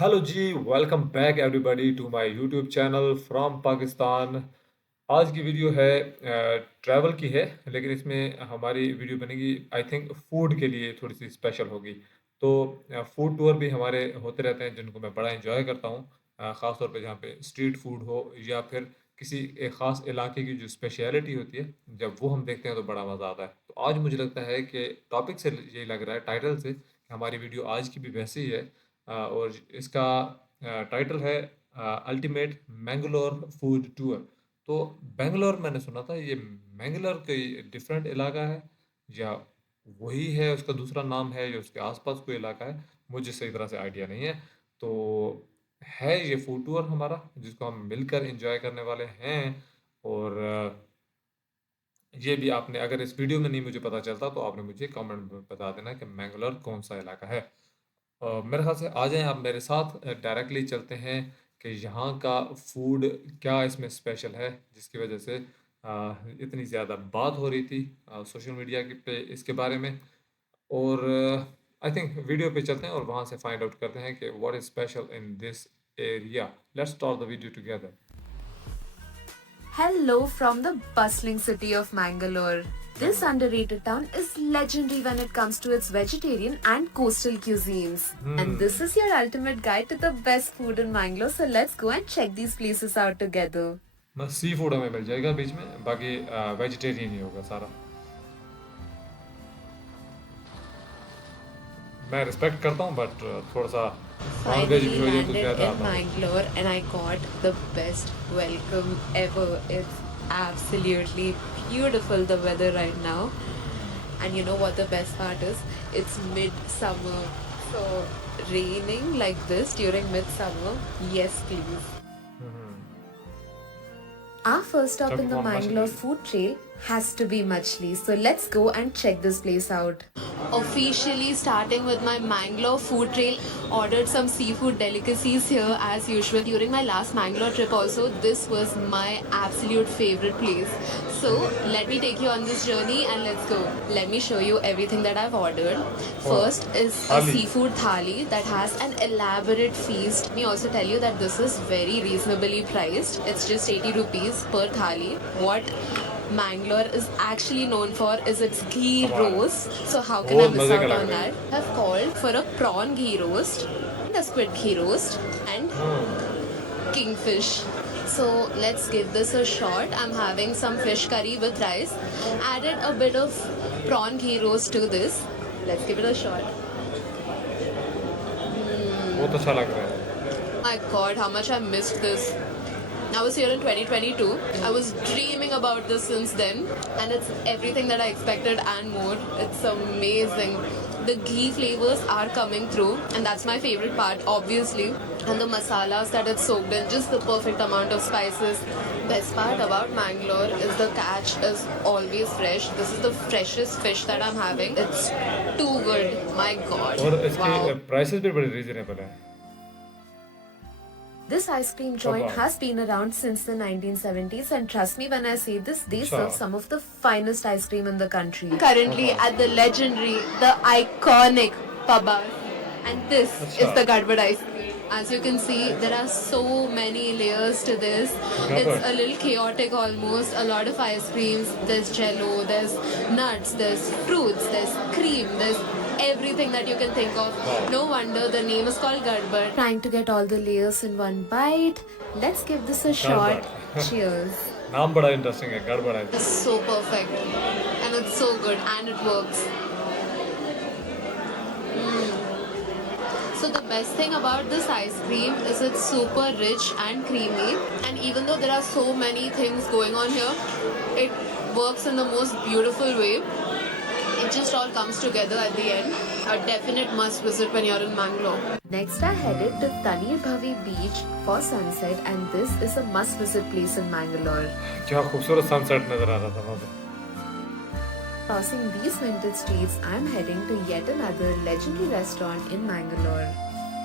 Hello जी, welcome back everybody to my YouTube channel from Pakistan. आज की वीडियो है ट्रैवल की है, लेकिन इसमें हमारी वीडियो बनेगी आई थिंक फूड के लिए थोड़ी सी स्पेशल होगी। तो फूड टूर भी हमारे होते रहते हैं जिनको मैं बड़ा एंजॉय करता हूँ। ख़ास तौर पे जहाँ पे स्ट्रीट फूड हो या फिर किसी एक ख़ास इलाके की जो स्पेशलिटी होती है, जब वो हम देखते हैं तो बड़ा मज़ा आता है। तो आज मुझे लगता है कि टॉपिक से ये लग रहा है, टाइटल से, कि हमारी वीडियो आज की भी वैसी ही है। और इसका टाइटल है अल्टीमेट मैंगलोर फूड टूर। तो बेंगलोर मैंने सुना था, ये मैंगलोर कोई डिफरेंट इलाका है या वही है, उसका दूसरा नाम है या उसके आसपास कोई इलाका है, मुझे सही तरह से आइडिया नहीं है। तो है ये फूड टूर हमारा जिसको हम मिलकर एंजॉय करने वाले हैं। और ये भी आपने, अगर इस वीडियो में नहीं मुझे पता चलता तो आपने मुझे कमेंट में बता देना कि मैंगलोर कौन सा इलाका है। मेरे ख्याल से आ जाएं आप मेरे साथ, डायरेक्टली चलते हैं कि यहाँ का फूड क्या इसमें स्पेशल है जिसकी वजह से इतनी ज़्यादा बात हो रही थी सोशल मीडिया के पे इसके बारे में। और आई थिंक वीडियो पे चलते हैं और वहाँ से फाइंड आउट करते हैं कि what is special in this area. Let's start the video together. Hello from the bustling city of Mangalore. This underrated town is legendary when it comes to its vegetarian and coastal cuisines. And this is your ultimate guide to the best food in Mangalore, so let's go and check these places out together. बस sea food हमें मिल जाएगा बीच में, बाकी vegetarian ही होगा सारा। मैं respect करता हूँ बट थोड़ा सा नॉन वेज भी Finally हो जाए तो landed ज़्यादा in आता है। Mangalore and I got the best welcome ever. It's absolutely beautiful the weather right now. And you know what the best part is? It's midsummer. So raining like this during midsummer? Yes, please. Our first stop in Chak the कौन Mangalore मछली। food trail has to be Machli. So let's go and check this place out. Officially starting with my Mangalore food trail, ordered some seafood delicacies here as usual. During my last Mangalore trip also, this was my absolute favorite place. So let me take you on this journey and let's go. Let me show you everything that I've ordered. Oh, First is a थाली। seafood thali that has an elaborate feast. Let me also tell you that this is very reasonably priced. It's just 80 rupees per thali. What Mangalore is actually known for is its ghee कमाल है। roast. So how can I बहुत miss मज़े का out लग on रहा है that? ये। I've called for a prawn ghee roast, a squid ghee roast, and kingfish. So let's give this a shot. I'm having some fish curry with rice. Added a bit of prawn ghee roast to this. Let's give it a shot. बहुत अच्छा लग रहा है। My god, how much I missed this. I was here in 2022. I was dreaming about this since then, and it's everything that I expected and more. It's amazing. The ghee flavors are coming through, and that's my favorite part, obviously. And the masalas that it's soaked in, just the perfect amount of spices. Best part about Mangalore is the catch is always fresh. This is the freshest fish that I'm having. It's too good. My god. और इसके Wow. Prices भी बड़े reasonable हैं। This ice cream क्या joint बात। has been around since the 1970s, and trust me when I say this, they अच्छा। serve some of the finest ice cream in the country. क्या Currently बात at है। the legendary, the iconic Pabas, and this अच्छा। is the Gadbad ice cream. As you can see, there are so many layers to this. It's गड़बड़। a little chaotic almost. A lot of ice creams. There's jello, there's nuts, there's fruits, there's cream, there's everything that you can think of. वाह। No wonder the name is called Gadbad. Trying to get all the layers in one bite. Let's give this a गड़बड़। shot. Cheers. नाम बड़ा interesting है, गड़बड़ है। It's so perfect. And it's so good and it works. So the best thing about this ice cream is it's super rich and creamy, and even though there are so many things going on here, it works in the most beautiful way. It just all comes together at the end. A definite must visit when you're in Mangalore. Next, I headed to Tanir Bhavi Beach for sunset, and this is a must visit place in Mangalore. क्या खूबसूरत sunset नज़र आ रहा था वहाँ पे। Crossing these vintage streets, I'm heading to yet another legendary restaurant in Mangalore.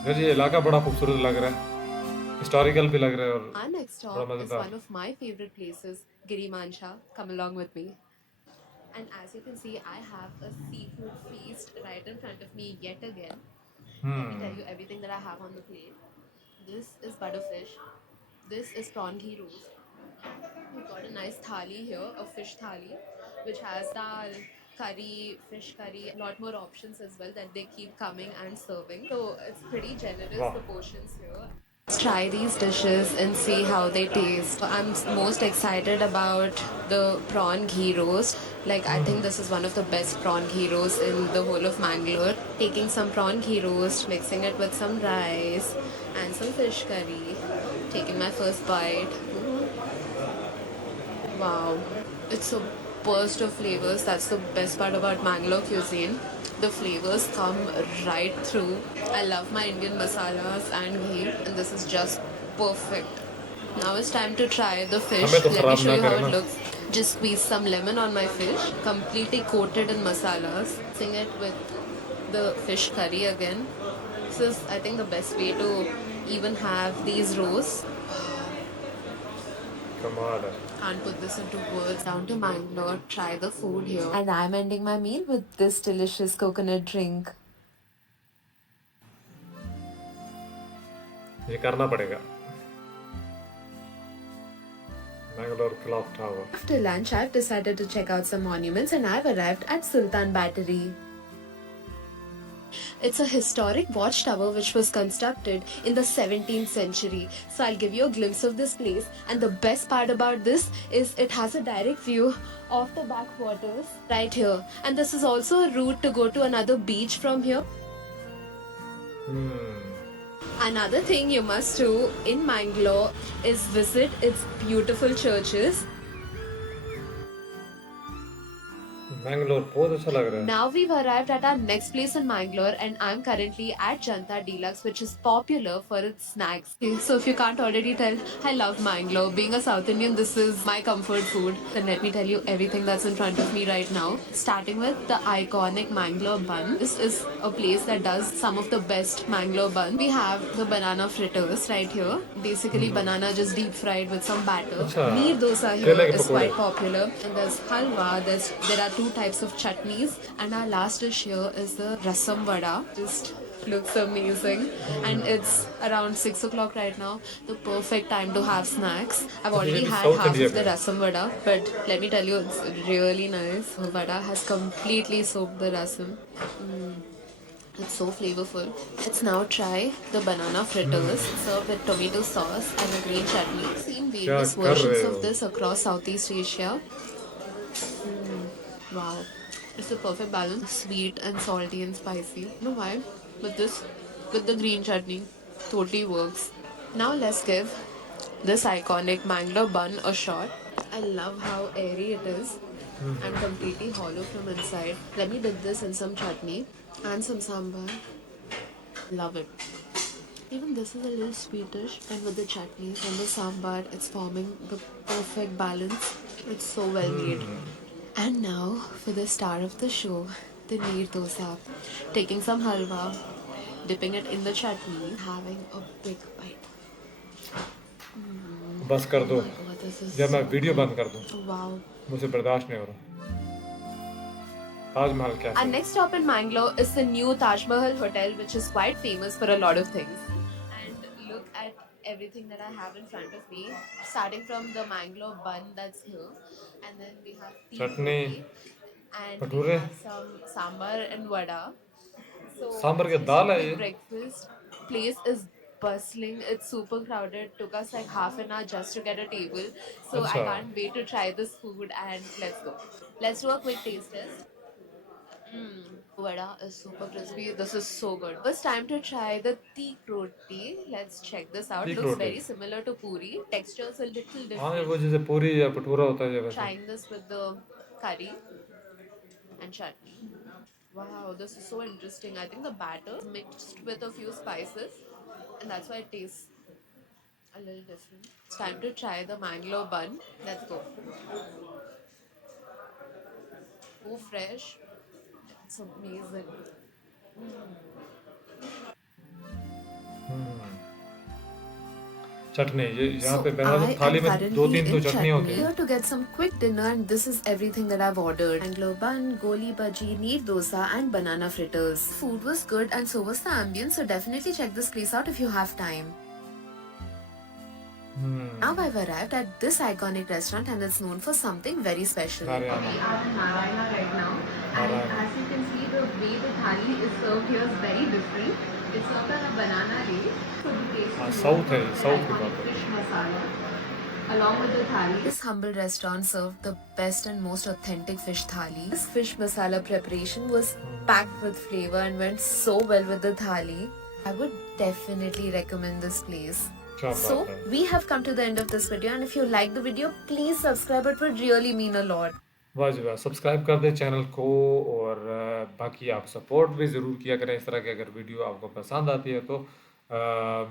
यार ये इलाका बड़ा खूबसूरत लग रहा है, हिस्टोरिकल भी लग रहा है और Our next बड़ा stop is मज़ेदार। one of my favorite places, Girimansha. Come along with me. And as you can see, I have a seafood feast right in front of me yet again. Let me tell Hmm. you everything that I have on the plate. This is butterfish. This is prawn ghee roast. We've got a nice thali here, a fish thali, which has dal, curry, fish curry, a lot more options as well that they keep coming and serving. So it's pretty generous, Wow. the portions here. Let's try these dishes and see how they taste. I'm most excited about the prawn ghee roast. Like, I think this is one of the best prawn ghee roasts in the whole of Mangalore. Taking some prawn ghee roast, mixing it with some rice and some fish curry. Taking my first bite. Wow, it's a burst of flavors. That's the best part about Mangalore cuisine. The flavors come right through. I love my Indian masalas and ghee, and this is just perfect. Now it's time to try the fish. हमें तो Let me खराब show ना you how करे it ना. looks. Just squeeze some lemon on my fish, completely coated in masalas. Mixing it with the fish curry again. This is, I think, the best way to even have these roasts. कमाल है. Can't put this into words. Down to Mangalore, try the food here. And I'm ending my meal with this delicious coconut drink. ये करना पड़ेगा. Mangalore Clock Tower. After lunch, I've decided to check out some monuments and I've arrived at Sultan Battery. It's a historic watchtower which was constructed in the 17th century. So I'll give you a glimpse of this place. And the best part about this is it has a direct view of the backwaters right here. And this is also a route to go to another beach from here. Hmm. Another thing you must do in Mangalore is visit its beautiful churches. Mangalore बहुत अच्छा लग रहा है. Now we've arrived at our next place in Mangalore, and I'm currently at Janta Deluxe, which is popular for its snacks. Okay, so if you can't already tell, I love Mangalore. Being a South Indian, this is my comfort food. And let me tell you everything that's in front of me right now. Starting with the iconic Mangalore bun. This is a place that does some of the best Mangalore bun. We have the banana fritters right here. Basically, banana just deep fried with some batter. अच्छा. Neer dosa here केले के is पकोड़े. quite popular. And there's halwa. There are two types of chutneys. And our last dish here is the rasam vada. Just looks amazing. And it's around 6 o'clock right now. The perfect time to have snacks. I've अच्छा, ये already भी had south half India of the में है. rasam vada. But let me tell you, it's really nice. The vada has completely soaked the rasam. It's so flavorful. Let's now try the banana fritters served with tomato sauce and a green chutney. I've seen क्या various कर versions रहे हो? of this across Southeast Asia. Wow. It's a perfect balance, sweet and salty and spicy. You know why? But this, with the green chutney, totally works. Now let's give this iconic mango bun a shot. I love how airy it is and completely hollow from inside. Let me dip this in some chutney and some sambar. Love it. Even this is a little sweetish, and with the chutneys and the sambar, it's forming the perfect balance. It's so well made. And now for the star of the show, the neer dosa. Taking some halwa, dipping it in the chutney, having a big bite. बस कर Oh दो. my god, this is जब मैं so video good. बंद कर दूं, Wow. मुझे बर्दाश्त नहीं हो रहा. Taj Mahal Our cafe. next stop in Mangalore is the new Taj Mahal Hotel, which is quite famous for a lot of things. And look at everything that I have in front of me, starting from the Mangalore bun that's here, and then we have tea chutney, roti, and we bhature. have some sambar and vada. So sambar it's की just a दाल है quick ये. breakfast. Place is bustling. It's super crowded. Took us like half an hour just to get a table. So I अच्छा. can't wait to try this food and let's go. Let's do a quick taste test. Vada is super crispy. This is so good. It's time to try the teak roti. Let's check this out. तीख Looks roti. very similar to puri. Texture's a little हाँ, ये different. वो जैसे पूरी या भटूरा होता है ये वैसे. Trying this with the curry and chutney. Wow, this is so interesting. I think the batter is mixed with a few spices, and that's why it tastes a little different. It's time to try the Mangalore bun. Let's go. So fresh. It's amazing. चटनी ये यहाँ So पे मेरे I ख्याल am थाली में currently 2-3 तो in चटनियाँ होती Chutney हैं। here to get some quick dinner, and this is everything that I've ordered. Anglo bun, goli bhaji, neer dosa and banana fritters. Food was good and so was the ambience, so definitely check this place out if you have time. Now I've arrived at this iconic restaurant and it's known for something very special. We नारियाना, are in Narayana right now, and Narayana. as you can see, the way the thali is served here is very different. It's served on a banana leaf. So the place हाँ, is known south for है ये, their south की iconic बात है। fish masala. Along with the thali, this humble restaurant served the best and most authentic fish thali. This fish masala preparation was packed with flavor and went so well with the thali. I would definitely recommend this place. क्या So, बात है। we have come to the end of this video, and if you like the video, please subscribe. It would really mean a lot. वाह जी वाह! Subscribe कर दें channel को और बाकी आप सपोर्ट भी ज़रूर किया करें इस तरह की अगर वीडियो आपको पसंद आती है तो।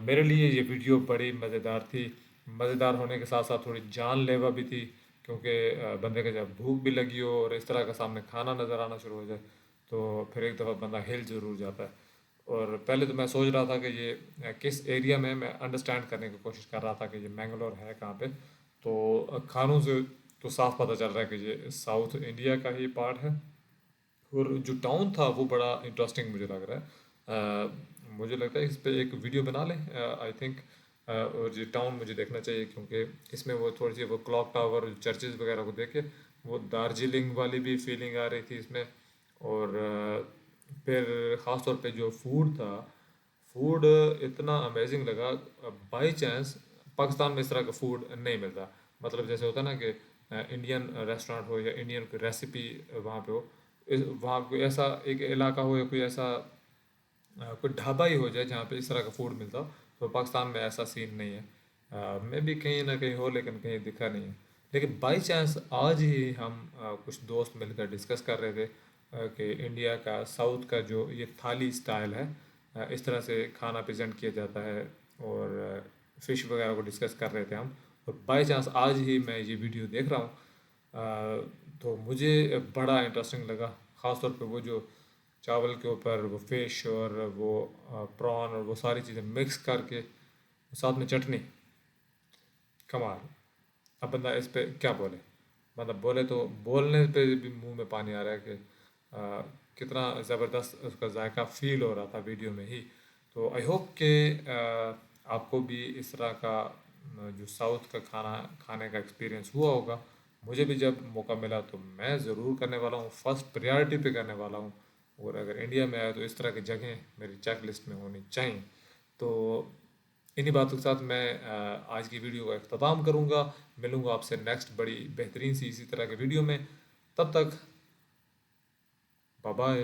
मेरे लिए ये वीडियो बड़ी मज़ेदार थी। मज़ेदार होने के साथ-साथ थोड़ी जानलेवा भी थी क्योंकि बंदे को जब भूख भी लगी हो और इस तरह का सामने खाना नज़र आना शुरू हो जाए, तो फिर एक दफ़ा बंदा हिल ज़रूर जाता है। और पहले तो मैं सोच रहा था कि ये किस एरिया में, मैं अंडरस्टैंड करने की कोशिश कर रहा था कि ये मैंगलोर है कहाँ पे। तो खानों से तो साफ पता चल रहा है कि ये साउथ इंडिया का ही पार्ट है। और जो टाउन था वो बड़ा इंटरेस्टिंग मुझे लग रहा है। मुझे लगता है इस पे एक वीडियो बना लें आई थिंक। और ये टाउन मुझे देखना चाहिए क्योंकि इसमें वो थोड़ी सी वो क्लॉक टावर चर्चेज़ वगैरह को देख के वो दार्जिलिंग वाली भी फीलिंग आ रही थी इसमें। और फिर ख़ास तौर पे जो फूड था, फूड इतना अमेजिंग लगा। बाई चांस पाकिस्तान में इस तरह का फूड नहीं मिलता। मतलब जैसे होता है ना कि इंडियन रेस्टोरेंट हो या इंडियन कोई रेसिपी वहाँ पे हो, वहाँ कोई ऐसा एक इलाका हो या कोई ऐसा कोई ढाबा ही हो जाए जहाँ पे इस तरह का फूड मिलता हो। तो पाकिस्तान में ऐसा सीन नहीं है। मे भी कहीं ना कहीं हो लेकिन कहीं दिखा नहीं है। लेकिन बाई चांस आज ही हम कुछ दोस्त मिलकर डिस्कस कर रहे थे कि इंडिया का साउथ का जो ये थाली स्टाइल है, इस तरह से खाना प्रेजेंट किया जाता है। और फ़िश वगैरह को डिस्कस कर रहे थे हम। और बाई चांस आज ही मैं ये वीडियो देख रहा हूँ। तो मुझे बड़ा इंटरेस्टिंग लगा। ख़ास तौर पे वो जो चावल के ऊपर वो फ़िश और वो प्रॉन और वो सारी चीज़ें मिक्स करके साथ में चटनी, कमाल। अब बंदा इस पे क्या बोले, मतलब बोले तो बोलने पे भी मुंह में पानी आ रहा है कि कितना ज़बरदस्त उसका जायका फ़ील हो रहा था वीडियो में ही। तो आई होप कि आपको भी इस तरह का जो साउथ का खाना खाने का एक्सपीरियंस हुआ होगा। मुझे भी जब मौका मिला तो मैं ज़रूर करने वाला हूँ, फर्स्ट प्रायोरिटी पे करने वाला हूँ। और अगर इंडिया में आया तो इस तरह की जगह मेरी चेक लिस्ट में होनी चाहिए। तो इन्हीं बातों के साथ मैं आज की वीडियो का अख्ताम करूँगा। मिलूँगा आपसे नेक्स्ट बड़ी बेहतरीन सी इसी तरह के वीडियो में। तब तक बाय बाय।